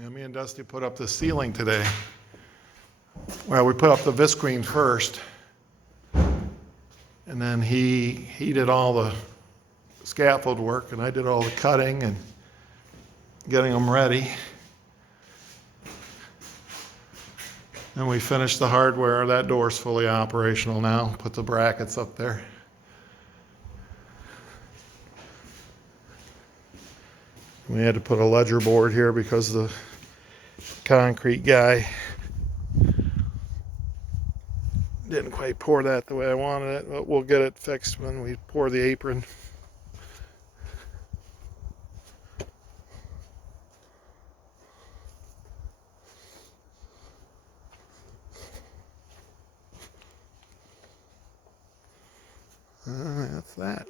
Yeah, me and Dusty put up the ceiling today. Well, we put up the viscreen first, and then he did all the scaffold work, and I did all the cutting and getting them ready. And we finished the hardware. That door's fully operational now. Put the brackets up there. We had to put a ledger board here because the concrete guy didn't quite pour that the way I wanted it, but we'll get it fixed when we pour the apron. That's that.